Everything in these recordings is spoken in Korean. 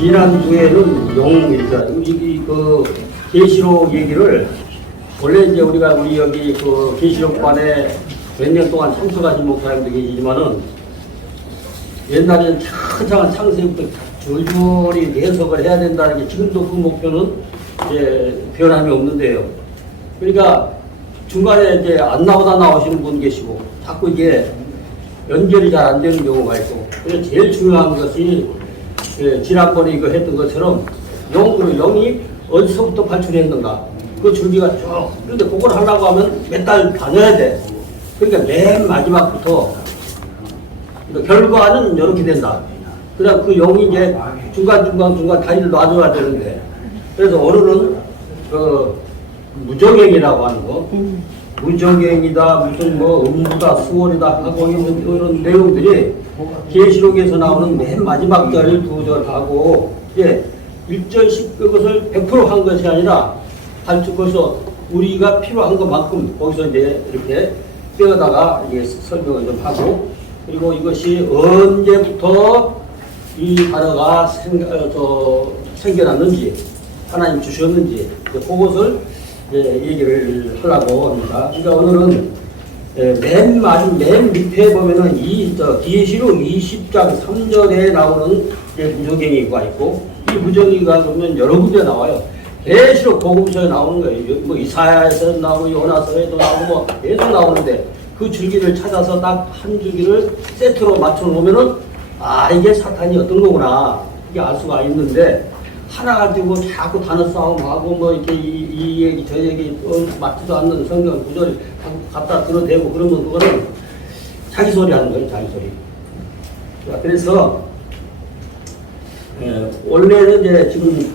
지난주에는 영입니다. 그 계시록 얘기를 원래 이제 우리 여기 그 계시록반에 몇 년 동안 참석하신 목사님도 계시지만은 옛날에는 차근차근 창세기부터 줄줄이 해석을 해야 된다는 게 지금도 그 목표는 이제 변함이 없는데요. 그러니까 중간에 이제 안 나오다 나오시는 분 계시고 자꾸 이게 연결이 잘 안 되는 경우가 있고, 그래서 제일 중요한 것이 지난번에 이거 했던 것처럼 영이 어디서부터 발출했는가 그 줄기가 쭉. 그런데 그걸 하려고 하면 몇 달 다녀야 돼. 그러니까 맨 마지막부터 결과는 이렇게 된다. 그다음 그 영이 이제 중간 다리를 놔줘야 되는데, 그래서 오늘은 그 무정행이라고 하는 거, 무정행이다, 무슨 뭐 음부다, 수월이다 하고 이런 내용들이 계시록에서 나오는 맨 마지막 절 두 절하고 이제 1절씩 그것을 100% 한 것이 아니라 거기서 우리가 필요한 것만큼 거기서 이제 이렇게 빼어다가 이게 설명을 좀 하고, 그리고 이것이 언제부터 이 단어가 생겨났는지 하나님 주셨는지 그것을 얘기를 하려고 합니다. 그러니까 오늘은 맨 밑에 보면은 계시록 20장 3절에 나오는 무정행이가 있고, 이 무정행이가 보면 여러 군데 나와요. 계시록 복음서에 나오는 거예요. 뭐 이사야에서 나오고 요나서에도 나오고 뭐 계속 나오는데 그 줄기를 찾아서 딱 한 줄기를 세트로 맞춰 놓으면은 이게 사탄이 어떤 거구나 이게 알 수가 있는데, 하나 가지고 자꾸 단어 싸움하고 뭐 이렇게 이 얘기 저 얘기 맞지도 않는 성경 구절 갖다 들어대고 그러면 그거는 자기 소리 하는 거예요, 자기 소리. 그래서 원래는 이제 지금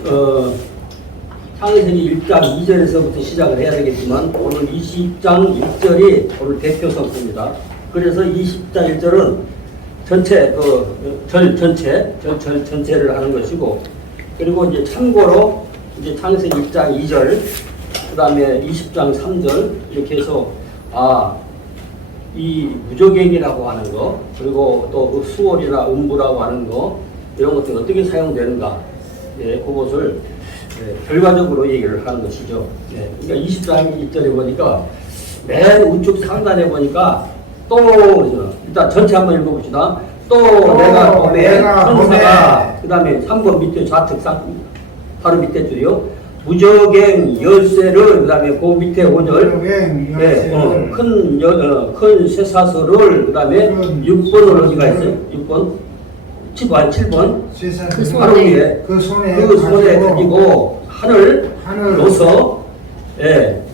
창세기 1장 2절에서부터 시작을 해야 되겠지만 오늘 20장 1절이 오늘 대표 성수입니다. 그래서 20장 1절은 전체 절 전체를 하는 것이고, 그리고 이제 참고로 이제 창세기 1장 2절, 그 다음에 20장 3절 이렇게 해서 이 무적행이라고 하는 거, 그리고 또 그 수월이나 음부라고 하는 거 이런 것들이 어떻게 사용되는가, 그것을 결과적으로 얘기를 하는 것이죠. 그러니까 20장 1절에 보니까 맨 우측 상단에 보니까 또 그러죠. 일단 전체 한번 읽어봅시다. 또 내가 봄에 천사가, 그 다음에 3번 밑에 좌측 바로 밑에 줄이요. 무적행 열쇠를, 그 다음에 그 밑에 5절 큰 쇠사슬을, 그 다음에 6번을 어디가 있어요? 6번 7번 바로 위에 그 손에 가지고 하늘로서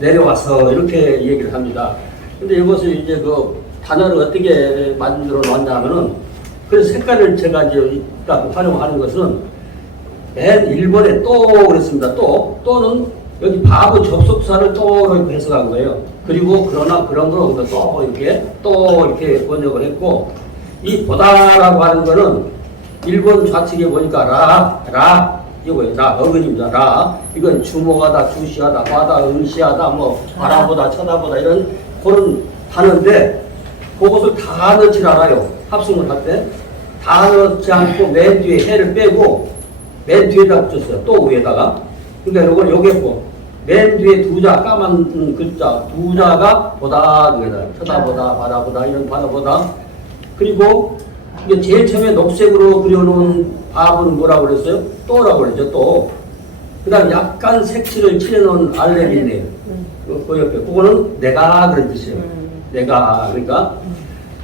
내려와서 이렇게 얘기를 합니다. 근데 이것을 이제 그 단어를 어떻게 만들어 놓았냐면은, 그래서 색깔을 제가 이제 활용하는 것은 맨 1번에 또 그랬습니다. 또는 여기 바보 접속사를 또 이렇게 해석한 거예요. 그리고 그러나 그런 거는 또 이렇게 번역을 했고, 이 보다라고 하는 거는 1번 좌측에 보니까 이거예요. 어근입니다. 이건 주목하다, 주시하다, 봐다, 응시하다, 뭐 바라보다, 쳐다보다 이런 그런 단어인데, 그것을 다 넣지 않아요. 합성을 할 때 다 넣지 않고 맨 뒤에 해를 빼고 맨 뒤에다 붙였어요. 또 위에다가. 그러니까 이건 요겠고, 맨 뒤에 두자 까만 글자 두자가 보다, 쳐다보다, 바라보다, 이런 바라보다. 그리고 이게 제일 처음에 녹색으로 그려놓은 밥은 뭐라고 그랬어요? 또라고 그랬죠. 또. 그 다음 약간 색칠을 칠해놓은 알렙이 있네요. 그 옆에. 그거는 내가 그런 뜻이에요. 내가. 그러니까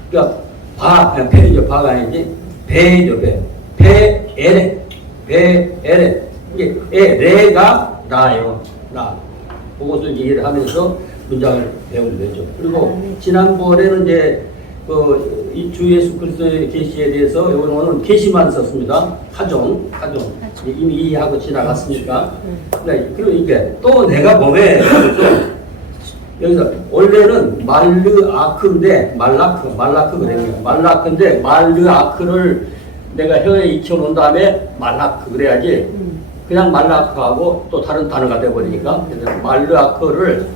그냥 배죠. 바가 아니지. 배죠. 배에레. 이게 레가 나예요. 나. 그것을 이해를 하면서 문장을 배우는 거죠. 그리고 지난번에는 이제 이 주 예수 그리스도의 계시에 대해서 오늘 계시만 썼습니다. 하종 이미 이해하고 지나갔으니까. 그러니까 또 내가 봄에 여기서 원래는 말르아크인데 말라크 그래요. 말라크인데 말르아크를 내가 혀에 익혀놓은 다음에 말라크 그래야지 그냥 말라크하고 또 다른 단어가 돼버리니까, 그래서 말르아크를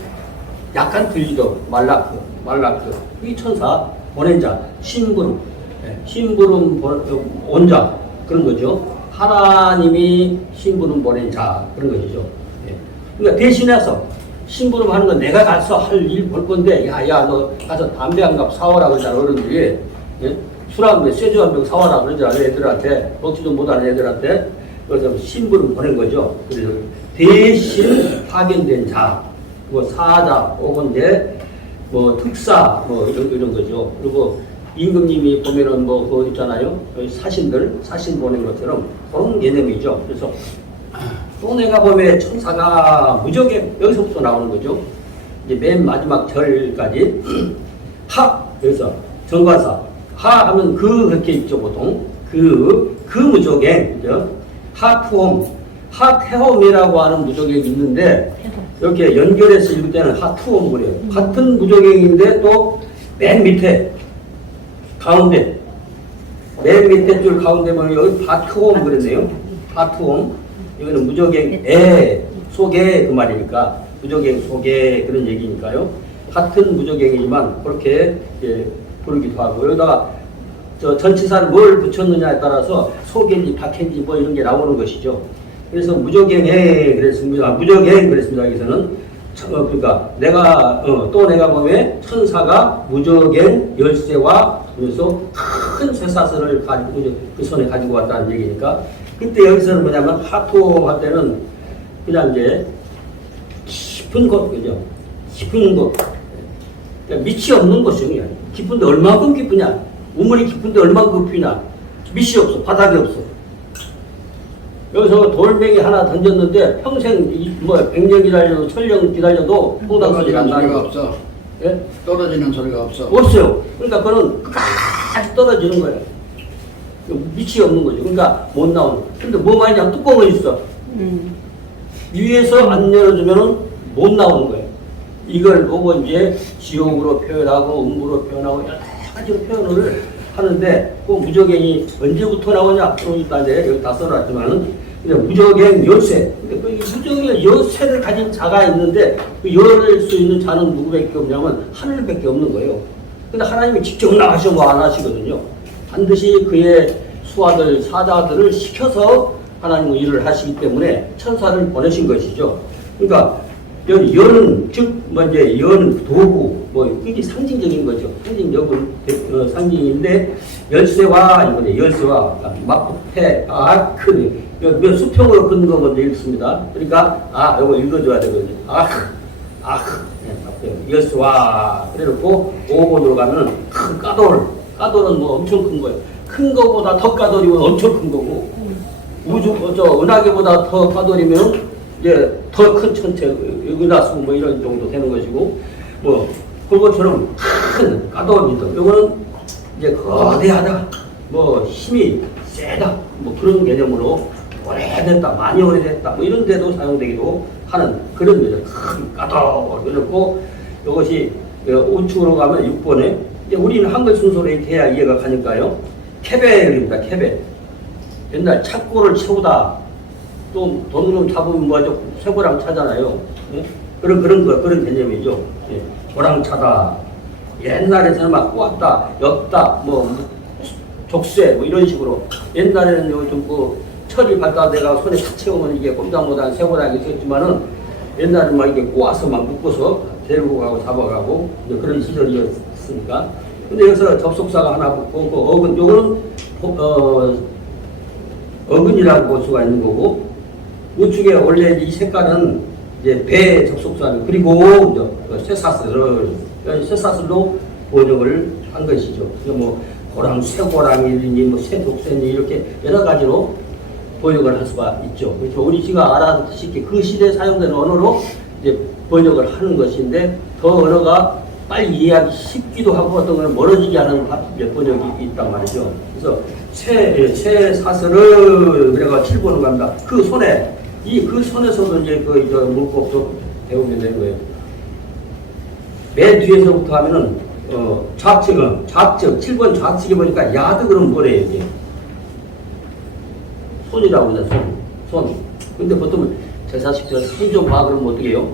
약간 들리죠. 말라크 이 천사 보낸 자, 심부름 온자 그런 거죠. 하나님이 심부름 보낸 자 그런 것이죠. 예. 그러니까 대신해서 심부름 하는 건 내가 가서 할 일 볼 건데 야야 너 가서 담배 한 갑 사와라 그러잖아 어른들이. 예? 술 한 병, 쇠주 한 병 사와라 그러잖아 애들한테. 먹지도 못하는 애들한테. 그래서 심부름 보낸 거죠. 그래서 대신 파견된 자, 뭐 사자 혹은 뭐 특사 뭐 이런 거죠. 그리고 임금님이 보면은 뭐 그거 있잖아요. 사신 보낸 것처럼 그런 개념이죠. 그래서 또 내가 보면 천사가 무적에 여기서부터 나오는 거죠. 이제 맨 마지막 절까지 그래서 정관사 하면 그렇게 있죠 보통 그 무적에 그죠? 하태홈이라고 하는 무적액이 있는데 이렇게 연결해서 읽을 때는 하투홈 그래요. 같은 무적액인데 또 맨 밑에 가운데 맨 밑에 줄 가운데 보면 여기 바투홈 그랬네요. 바투홈 이거는 무적액 속에 그 말이니까 무적액 속에 그런 얘기니까요. 같은 무적액이지만 그렇게 부르기도 하고 여기다가 전치사를 뭘 붙였느냐에 따라서 속인지 박힌지 뭐 이런 게 나오는 것이죠. 그래서 무적행에 그랬습니다. 무적행 그랬습니다. 여기서는 그러니까 또 내가 보면 천사가 무적행 열쇠와 그래서 큰 쇠사슬을 가지고 그 손에 가지고 왔다는 얘기니까 그때 여기서는 뭐냐면 하토 할 때는 그냥 이제 깊은 곳 그죠? 깊은 곳 그러니까 밑이 없는 곳이요. 깊은데 얼마큼 깊으냐? 우물이 깊은데 얼마큼 깊으냐? 밑이 없어. 바닥이 없어. 여기서 돌멩이 하나 던졌는데 평생 뭐 100년 기다려도 1000년 기다려도 홍당소리가 안 나는 소리가 없어. 예? 떨어지는 소리가 없어. 없어요. 그러니까 그거는 끝까지 떨어지는 거예요. 밑이 없는 거죠. 그러니까 못 나오는 거예요. 근데 뭐 말이냐 뚜껑은 있어. 위에서 안 열어주면은 못 나오는 거예요. 이걸 보고 이제 지옥으로 표현하고 음부로 표현하고 여러 가지로 표현을 하는데 그 무적행이 언제부터 나오냐 그러니까 여기 다 써놨지만은 무적행 열쇠. 그 무적행 열쇠를 가진 자가 있는데 그 열을 수 있는 자는 누구밖에 없냐면 하늘밖에 없는 거예요. 근데 하나님이 직접 나가셔 뭐 안 하시거든요. 반드시 그의 수하들 사자들을 시켜서 하나님은 일을 하시기 때문에 천사를 보내신 것이죠. 그러니까 여기 연은 이제 연 도구 이게 상징적인 거죠. 상징인데 열쇠와 이거죠. 열쇠와 막부패 몇 수평으로 긋는 거 먼저 읽습니다. 그러니까 이거 읽어줘야 되거든요. 열쇠와 그래놓고 5번으로 가면은 큰 까돌은 뭐 엄청 큰 거예요. 큰 거보다 더 까돌이면 엄청 큰 거고 은하계보다 더 까돌이면 이제 더 큰 천체 은하수 뭐 이런 정도 되는 것이고 그것처럼 큰 까돌이죠. 이거는 이제 거대하다, 힘이 세다, 그런 개념으로 오래됐다, 많이 오래됐다, 이런 데도 사용되기도 하는 그런 거죠. 큰 까돌. 그렇고 이것이 우측으로 가면 6번에 이제 우리는 한글 순서로 이렇게 해야 이해가 가니까요. 캐벨입니다. 캐벨. 옛날 착고를 채우다. 또 돈으로 잡으면 뭐죠? 쇠고랑 차잖아요. 예? 그런 개념이죠. 예. 고랑차다. 옛날에서는 막 꼬았다, 엽다, 족쇄, 이런 식으로. 옛날에는 요즘 철이 발달돼가 손에 탁 채우면 이게 꼼짝못한 쇠고랑이 있었지만은 옛날에는 막 이게 꼬아서 막 묶어서 데리고 가고 잡아가고 그런 시절이었으니까. 근데 여기서 접속사가 하나 붙고, 어근, 요거는, 어근이라고 볼 수가 있는 거고, 우측에 원래 이 색깔은 이제 배 접속사를 그리고 쇠사슬로 번역을 한 것이죠. 고랑, 쇠고랑이니 쇠독쇠니 이렇게 여러 가지로 번역을 할 수가 있죠. 그래서 우리 지가 알아듣기 쉽게 그 시대에 사용되는 언어로 이제 번역을 하는 것인데 더 언어가 빨리 이해하기 쉽기도 하고 어떤 거는 멀어지게 하는 번역이 있단 말이죠. 그래서 쇠사슬을 그래가 7번을 갑니다. 그 손에 그 손에서도 이제 문법도 배우면 되는 거예요. 맨 뒤에서부터 하면은 좌측 7번 좌측에 보니까 야드 그럼 뭐래요 이게 손이라고 그러잖아요. 손. 근데 보통 제사식들 손 좀 봐 그러면 어떻게 해요?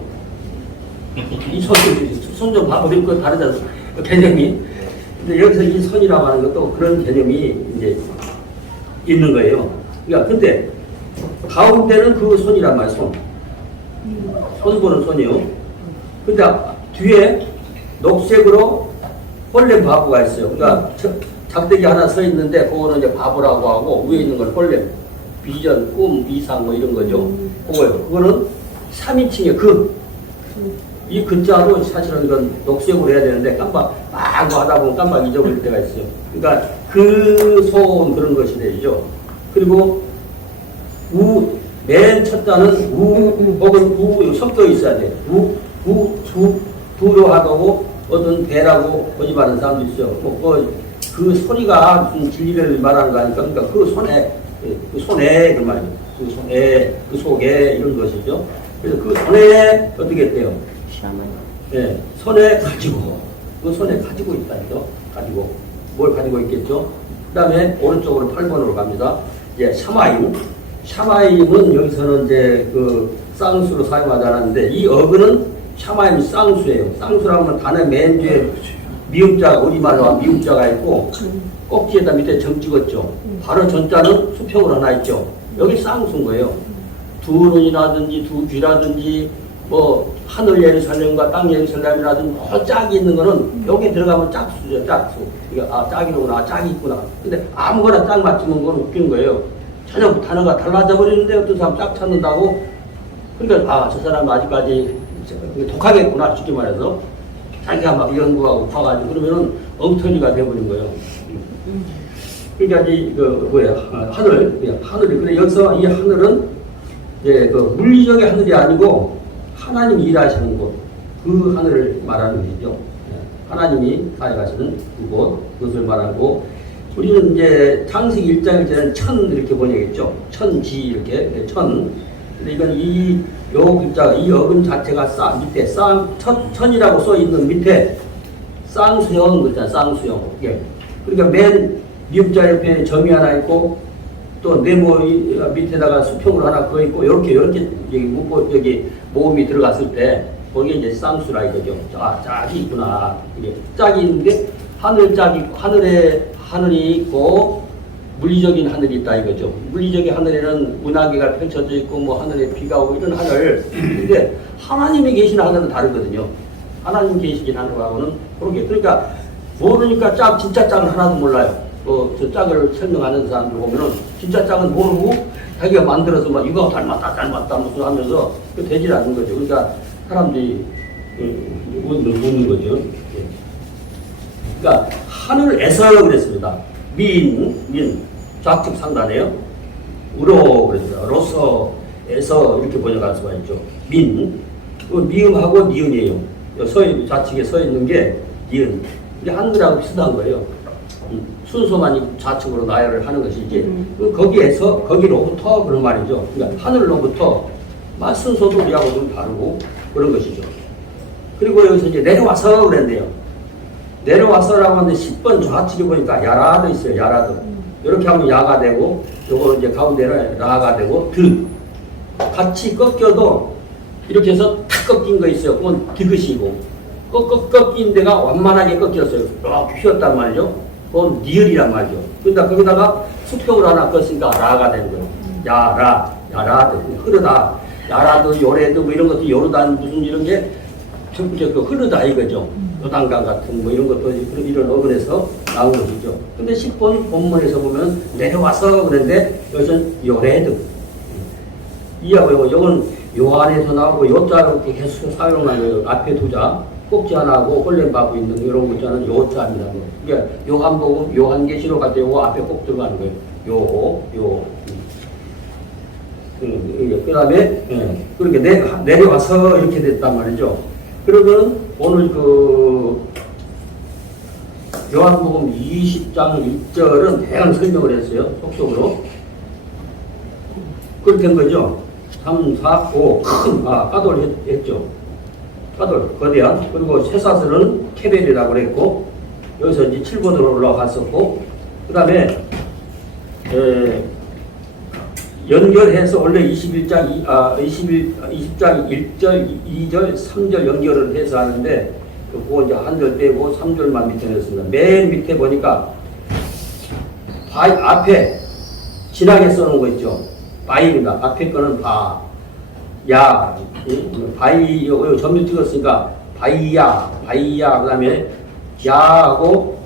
이 손 좀 봐. 우리 거 다르잖아요. 개념이. 근데 여기서 이 손이라고 하는 것도 그런 개념이 이제 있는 거예요. 그러니까 근데 가운데는 그 손이란 말이야. 손 보는 손이요. 근데 뒤에 녹색으로 홀렘 바보가 있어요. 그러니까 작대기 하나 서 있는데 그거는 이제 바보라고 하고 위에 있는 건 홀렘, 비전, 꿈, 이상 뭐 이런 거죠. 그거요. 그거는 3인칭의 이 글자로 사실은 이건 녹색으로 해야 되는데 깜빡 막 하다 보면 깜빡 잊어버릴 때가 있어요. 그러니까 그 소음 그런 것이 되죠. 그리고 맨 첫 단은 혹은 우 섞여 있어야 돼. 두로 하고 어떤 배라고 고집하는 사람도 있어요. 그 소리가 무슨 진리를 말하는 거 아니까. 그러니까 그 손에 그 말이에요. 그 손에 그 속에 이런 것이죠. 그래서 그 손에 어떻게 돼요? 네, 손에 가지고 그 손에 가지고 있다죠. 가지고 뭘 가지고 있겠죠? 그 다음에 오른쪽으로 8번으로 갑니다. 이제 샤마임은 여기서는 이제 그 쌍수로 사용하지 않았는데 이 어근은 샤마임 쌍수예요. 쌍수라면 단어 맨 뒤에 미음자가 우리말로 미음자가 있고 꼭지에다 밑에 점 찍었죠. 바로 전자는 수평으로 하나 있죠. 여기 쌍수인 거예요. 두 눈이라든지 두 귀라든지 뭐 하늘 예루살렘과 땅 예루살렘이라든지 짝이 있는 거는 여기 들어가면 짝수죠. 짝수. 이게 짝이로구나. 짝이 있구나. 근데 아무거나 짝 맞추면 그건 웃기는 거예요. 전혀 단어가 달라져 버리는데 어떤 사람 짝 찾는다고. 그러니까 저 사람 아직까지 독하겠구나. 쉽게 말해서 자기가 막 연구하고 봐가지고 그러면은 엉터리가 돼버린 거예요. 그러니까 이제 하늘이. 근데 여기서 이 하늘은 이제 그 물리적인 하늘이 아니고 하나님이 일하시는 곳, 그 하늘을 말하는 것이죠. 하나님이 사역하시는 그곳, 그것을 말하고, 우리는 이제 창세기 1장 1절에는 천 이렇게 번역했죠. 천지 이렇게 천. 근데 이건 요 글자, 이 어근 자체가 밑에 천이라고 써 있는 밑에 쌍수형 글자, 쌍수형. 예. 그러니까 맨 미음자 옆에 점이 하나 있고 또 네모 밑에다가 수평으로 하나 그어 있고 이렇게 여기 모음이 들어갔을 때 거기에 이제 쌍수라 이거죠. 짝이 있구나. 이게 짝이 있는데 하늘이 있고 물리적인 하늘이 있다 이거죠. 물리적인 하늘에는 운하계가 펼쳐져 있고 뭐 하늘에 비가 오고 이런 하늘. 근데 하나님이 계시는 하늘은 다르거든요. 하나님 계시긴 하늘하고는 그렇게. 그러니까 모르니까 진짜 짝은 하나도 몰라요. 저 짝을 설명하는 사람들 보면은 진짜 짝은 모르고 자기가 만들어서 막 이거 닮았다 무슨 하면서 되질 않는 거죠. 그러니까 사람들이 묻는 거죠. 그러니까 하늘에서 그랬습니다. 좌측 상단에요. 우로 그랬습니다. 로서에서 이렇게 번역할 수가 있죠. 미음하고 니은이에요. 좌측에 서 있는 게 니은. 이게 한글하고 비슷한 거예요. 순서만 좌측으로 나열을 하는 것이지 거기로부터 그런 말이죠. 그러니까 하늘로부터 순서도 우리하고 좀 다르고 그런 것이죠. 그리고 여기서 이제 내려와서 그랬네요. 내려와서라고 하는데 10번 좌측에 보니까 야라도 있어요. 야라도. 이렇게 하면 야가 되고 요거 이제 가운데는 라가 되고 같이 꺾여도 이렇게 해서 탁 꺾인 거 있어요. 그건 디귿이고 꺾인 데가 완만하게 꺾였어요. 이렇게 휘었단 말이죠. 그건 니을이란 말이죠. 그러니까 거기다가 수평으로 하나 껐으니까 라가 되는 거예요. 야라도 흐르다. 야라도 요래도 뭐 이런 것도 요르단 무슨 이런 게 전부 흐르다 이거죠. 요단강 같은 뭐 이런 것도 이런 어근에서 나온 것이죠. 근데 10번 본문에서 보면 내려와서 그런데 여기서는 요래도. 이하고 요건 요 안에서 나오고 요자로 계속 사용하는 거예요. 앞에 두 자. 꼭지 하나하고 홀렘바고 있는 이런 거 있잖아요. 요자입니다. 그러니까 요한복음, 요한계시록 할 때 요거 앞에 꼭 들어가는 거예요. 그 다음에, 그렇게 내려와서 이렇게 됐단 말이죠. 그러면 오늘 요한복음 20장 1절은 대강 설명을 했어요. 속속으로. 그렇게 된 거죠. 3, 4, 5. 까돌 했죠. 거대한. 그리고 쇠사슬은 케벨이라고 그랬고, 여기서 이제 7번으로 올라갔었고, 그 다음에, 연결해서 원래 20장 1절, 2절, 3절 연결을 해서 하는데, 그거 이제 한 절 빼고 3절만 밑에 냈습니다. 맨 밑에 보니까, 앞에 진하게 써놓은 거 있죠. 바이입니다. 앞에 거는 바, 야, 바이, 요 점유 찍었으니까 바이야, 그 다음에 야하고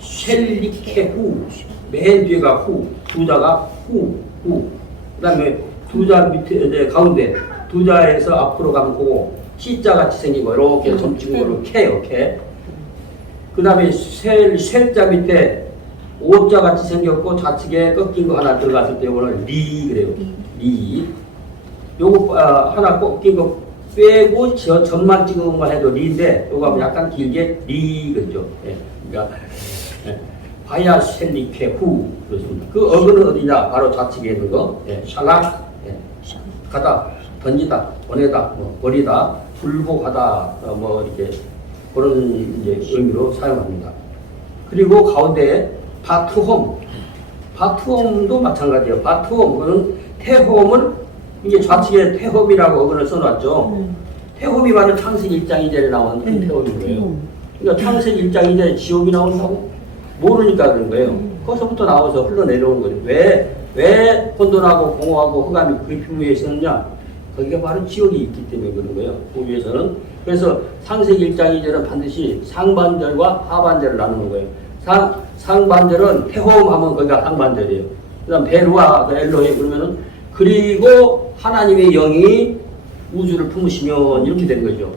셀리케 후, 맨 뒤에가 후, 두자가 후, 그 다음에 두자 밑에, 가운데, 두자에서 앞으로 가면 고고, C자 같이 생기고, 이렇게 점 찍은 거로 캐요, 캐. 그 다음에 셀자 밑에 오자 같이 생겼고, 좌측에 꺾인 거 하나 들어갔을 때, 이거는 리, 그래요. 리. 요거, 하나 꺾인 거 빼고, 점만 찍은 것만 해도 리인데, 요거 약간 길게 리, 그죠. 예. 그러니까, 예. 바야 셀리케 후, 그렇습니다. 그 어근은 어디냐? 바로 좌측에 있는 거. 예. 샬락, 예. 가다, 던지다, 보내다, 뭐, 버리다, 불복하다, 뭐, 이렇게, 그런 이제 의미로 사용합니다. 그리고 가운데에 바투홈. 바투홈도 마찬가지예요. 바투홈, 그는 태홈을, 이게 좌측에 태홈이라고 어근을 써놨죠. 태홈이 바로 창세 1장 2절에 나온 그 태홈인 거예요. 그러니까 창세 1장 2절에 지옥이 나온다고? 모르니까 그런 거예요. 거기서부터 나와서 흘러내려오는 거죠. 왜 혼돈하고 공허하고 흑암이 그 피부에 있었느냐? 거기가 바로 지옥이 있기 때문에 그런 거예요. 그 위에서는. 그래서 창세기 1장 2절은 반드시 상반절과 하반절을 나누는 거예요. 상반절은 태호음 하면 거기가 상반절이에요. 그 다음 베루아, 엘로헤 그러면은 그리고 하나님의 영이 우주를 품으시면 이렇게 된 거죠.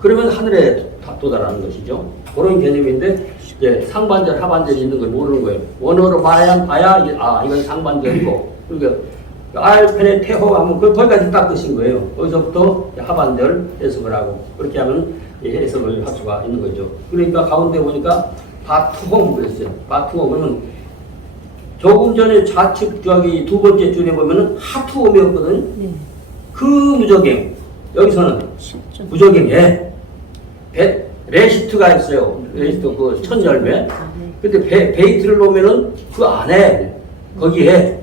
그러면 하늘에 도달하는 것이죠. 그런 개념인데 이제 상반절, 하반절이 있는 걸 모르는 거예요. 원어로 봐야 이건 상반절이고 그러니까 알펜의 태호 하면 거기까지 딱 뜻인 거예요. 거기서부터 하반절 해석을 하고 그렇게 하면 해석을 할 수가 있는 거죠. 그러니까 가운데 보니까 바투홈 그랬어요. 바투홈 그러면 조금 전에 좌측 저기 두 번째 줄에 보면은 하투홈이었거든. 그 무적행 여기서는 무적행에 레시트가 있어요. 레시트 그 첫 열매. 근데 베이트를 놓으면은 그 안에 거기에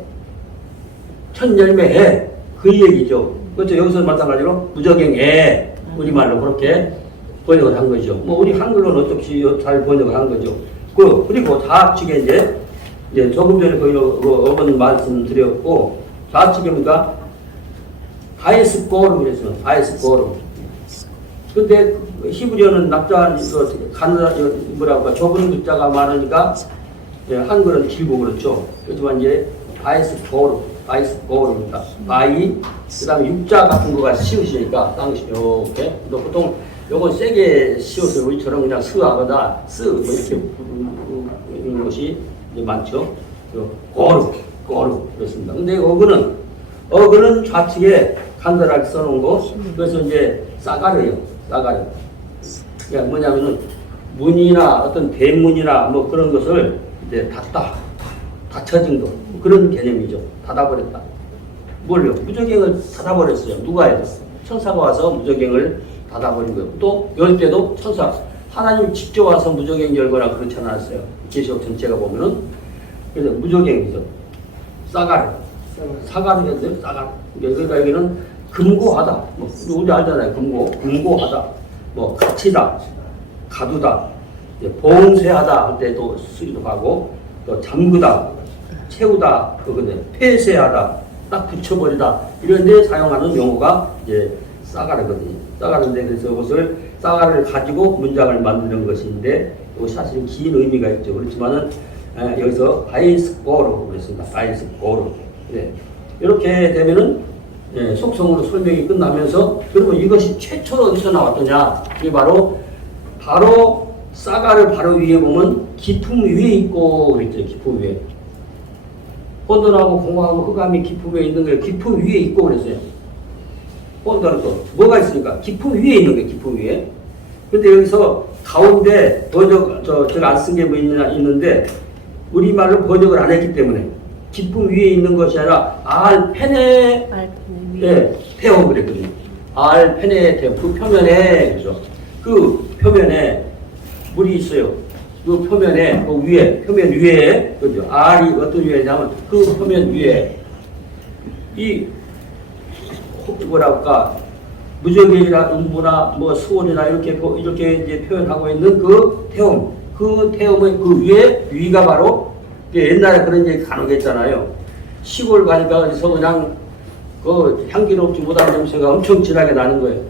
첫 열매에 그 얘기죠. 그렇죠. 여기서 마찬가지로 무적행에 우리말로 그렇게 번역을 한 거죠. 뭐 우리 한글로는 어떻게 잘 번역을 한 거죠. 그리고 좌측에 이제 조금 전에 거기 어번 말씀드렸고 좌측에 보니까 바이스코르 그랬어요. 바이스코르. 근데 히브리어는 낙자 뭐랄까 좁은 글자가 많으니까 한글은 길고 그렇죠. 그렇지만 이제 바이스코르입니다. 바이 그다음에 육자 같은 거가 씌우시니까 땅이 이렇게 보통 요건 세게 씌워서 우리처럼 그냥 스하거나 뭐 이렇게 있는 것이 많죠. 고루 그렇습니다. 근데 어근은 좌측에 간단하게 써놓은 거. 그래서 이제 싸가려요. 그러니까 뭐냐면은 문이나 어떤 대문이나 뭐 그런 것을 이제 닫혀진 거 그런 개념이죠. 닫아버렸다. 뭘요? 무적행을 닫아버렸어요. 누가 해요? 천사가 와서 무적행을 닫아버린 거예요. 또 열 때도 천사 하나님 직접 와서 무적행 열거나 그렇지 않았어요. 계시록 전체가 보면은 그래서 무적행이죠. 사가를 했어요. 그러니까 여기는 금고하다. 뭐 우리 알잖아요. 금고하다. 뭐 갇히다, 가두다, 봉쇄하다 할 때도 쓰기도 하고 또 잠그다, 채우다, 그거는 폐쇄하다, 딱 붙여버리다 이런 데 사용하는 용어가 이제 싸가르거든요. 싸가르인데 그래서 그것을 싸가르를 가지고 문장을 만드는 것인데 이것이 사실 긴 의미가 있죠. 그렇지만은 여기서 바이스코르 그랬습니다. 바이스코르. 네. 이렇게 되면은 속성으로 설명이 끝나면서 그리고 이것이 최초로 어디서 나왔더냐? 이게 바로 싸가를 바로 위에 보면 기품 위에 있고 그랬죠. 기품 위에. 혼돈하고 공허하고 흑암이 기품 위에 있는 거예요. 기품 위에 있고 그랬어요. 혼돈은 또 뭐가 있습니까? 기품 위에 있는 거예요. 기품 위에. 근데 여기서 가운데 제가 안 쓴 게 뭐 있는데 우리말로 번역을 안 했기 때문에 기품 위에 있는 것이 아니라 알펜의 태움 그랬거든요. 알펜의 태움 그 표면에 그죠? 그 표면에 물이 있어요. 그 표면에 그 위에 표면 위에 그죠? 알이 어떤 위에냐면 그 표면 위에 이 뭐랄까 무적행이나 음부나 뭐 수원이나 이렇게 이제 표현하고 있는 그 태움 그 태움의 그 위에 위가 바로 옛날에 그런 얘기 간혹 했잖아요. 시골 가니까 어디서 그냥 그 향기롭지 못한 냄새가 엄청 진하게 나는 거예요.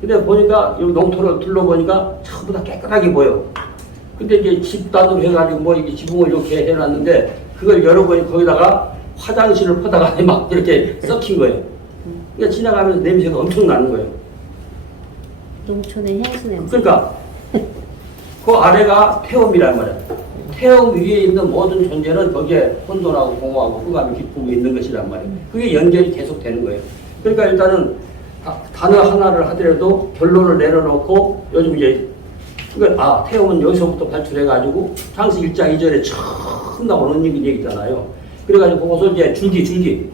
근데 보니까 여기 농토를 둘러보니까 전부 다 깨끗하게 보여. 근데 이제 집단으로 해가지고 뭐 이게 지붕을 이렇게 해놨는데 그걸 열어보니 거기다가 화장실을 퍼다가 막 이렇게 썩힌 거예요. 그러니까 지나가면서 냄새가 엄청 나는 거예요. 농촌의 향수 냄새. 그러니까 그 아래가 태음이란 말이야. 태음 위에 있는 모든 존재는 거기에 혼돈하고 공허하고 흑암이 기쁨이 있는 것이란 말이에요. 그게 연결이 계속 되는 거예요. 그러니까 일단은 단어 하나를 하더라도 결론을 내려놓고 요즘 이제 그러니까 태음은 여기서부터 발출해가지고 창세 1장 2절에 처음 나오는 얘기잖아요. 그래가지고 그것을 이제 줄기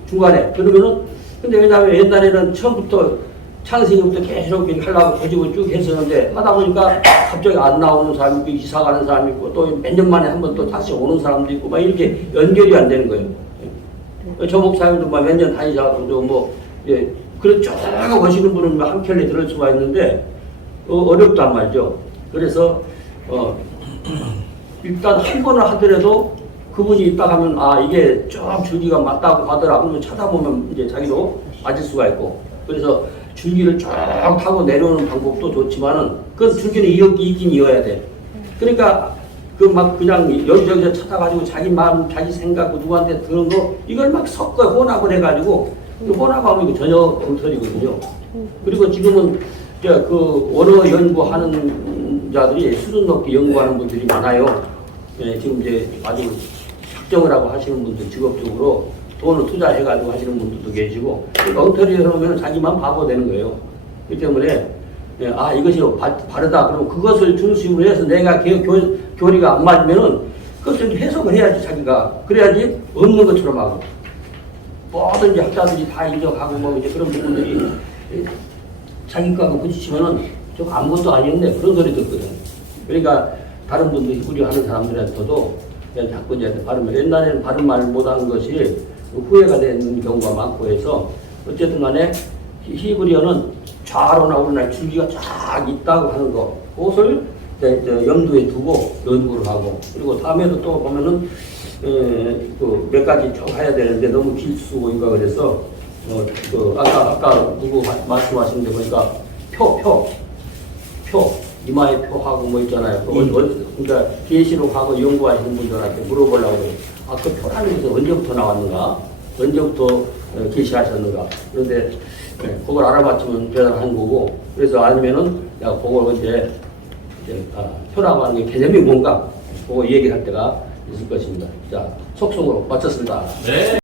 중간에 그러면은 근데 왜냐하면 옛날에는 처음부터 창세기부터 계속 이렇게 하려고 고집을 쭉 했었는데 하다 보니까 갑자기 안 나오는 사람이 있고 이사 가는 사람이 있고 또 몇 년 만에 한 번 또 다시 오는 사람도 있고 막 이렇게 연결이 안 되는 거예요. 저 목사님도 몇 년 다니셔가지고 뭐 예, 그래 쭉 오시는 분은 한 켤레 들을 수가 있는데 어렵단 말이죠. 그래서 일단 한 번을 하더라도 그분이 있다 하면 이게 쭉 줄기가 맞다고 하더라. 그러면 찾아보면 이제 자기도 맞을 수가 있고 그래서 줄기를 쭉 타고 내려오는 방법도 좋지만은 그 줄기는 있긴 이어야 돼. 그러니까 그 막 그냥 여기저기서 찾아가지고 자기 마음, 자기 생각, 누구한테 들은 거 이걸 막 섞어 혼합을 해가지고 혼합하면 이거 전혀 엉터리거든요. 그리고 지금은 그 언어 연구하는 자들이 수준 높게 연구하는 분들이 많아요. 예, 지금 이제 아주 작정을 하고 하시는 분들 직업적으로 돈을 투자해가지고 하시는 분들도 계시고 엉터리 해놓으면 자기만 바보 되는 거예요. 그렇기 때문에 이것이 바르다. 그러면 그것을 중심으로 해서 내가 교리가 안 맞으면은 그것을 해석을 해야지 자기가. 그래야지 없는 것처럼 하고 뭐든지 학자들이 다 인정하고 뭐 이제 그런 부분들이 자기 거하고 부딪히면은 좀 아무것도 아니었네 그런 소리 듣거든. 그러니까 다른 분들이 우려하는 사람들한테도 자꾸 이제 발음을 옛날에는 발음 말 못하는 것이 후회가 되는 경우가 많고 해서 어쨌든 간에 히브리어는 좌로나 우리나라 줄기가 쫙 있다고 하는 거 그것을 염두에 두고 연구를 하고 그리고 다음에도 또 보면은 그 몇 가지 쭉 해야 되는데 너무 길수고 이거 그래서 아까 누구 말씀하신 데 보니까 표 이마에 표하고 뭐 있잖아요. 그러니까 계시록하고 연구하시는 분들한테 물어보려고 그래요. 그 표라는 것은 언제부터 나왔는가? 언제부터 계시하셨는가? 그런데 그걸 알아봤으면 대단한 거고 그래서 아니면은 내가 그걸 이제 표라고 하는 게 개념이 뭔가 그거 얘기할 때가 있을 것입니다. 자, 속성으로 마쳤습니다. 네.